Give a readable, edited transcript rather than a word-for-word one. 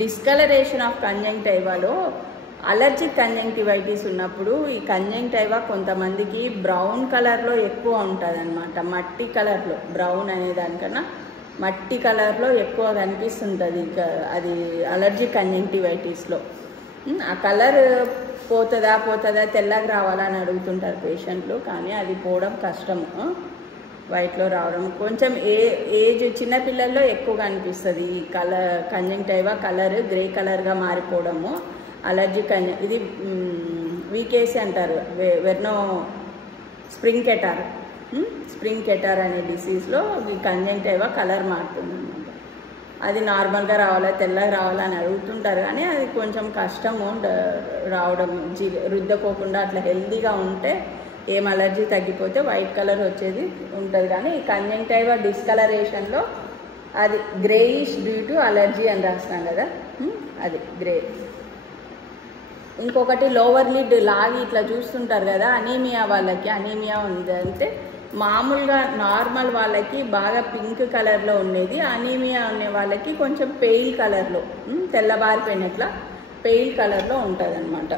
Discolouration of కంజంక్టివాలో allergic conjunctivitis ఉన్నప్పుడు ఈ కంజంక్టివా కొంతమందికి బ్రౌన్ కలర్లో ఎక్కువ ఉంటుంది అనమాట. మట్టి కలర్లో, బ్రౌన్ అనే దానికన్నా మట్టి కలర్లో ఎక్కువ కనిపిస్తుంటుంది అది అలర్జిక్ కంజంక్టివైటిస్లో. ఆ కలర్ పోతుందా తెల్లగా రావాలని అడుగుతుంటారు పేషెంట్లు, కానీ అది పోవడం కష్టము. వైట్లో రావడం కొంచెం ఏజ్ చిన్నపిల్లల్లో ఎక్కువగా అనిపిస్తుంది ఈ కంజంక్టివా కలర్ గ్రే కలర్గా మారిపోవడము. అలర్జిక్ ఇది వీకేసీ అంటారు, వెర్నో స్ప్రింగ్ కెటార్ అనే డిసీజ్లో ఈ కంజంక్టివా కలర్ మారుతుంది అనమాట. అది నార్మల్గా రావాలా తెల్లగా రావాలా అని అడుగుతుంటారు, కానీ అది కొంచెం కష్టము రావడం. రుద్దకోకుండా అట్లా హెల్తీగా ఉంటే ఏం అలర్జీ తగ్గిపోతే వైట్ కలర్ వచ్చేది ఉంటుంది. కానీ ఈ కంజంక్టివా డిస్కలరేషన్లో అది గ్రేయిష్ డ్యూ టు అలర్జీ అని రాస్తున్నాం కదా, అది గ్రే. ఇంకొకటి లోవర్ లిడ్ లాగి ఇట్లా చూస్తుంటారు కదా, అనీమియా వాళ్ళకి. అనీమియా ఉందంటే మామూలుగా నార్మల్ వాళ్ళకి బాగా పింక్ కలర్లో ఉండేది, అనీమియా ఉండే వాళ్ళకి కొంచెం పెయిల్ కలర్లో, తెల్లబారిపోయినట్లా పెయిల్ కలర్లో ఉంటుంది అన్నమాట.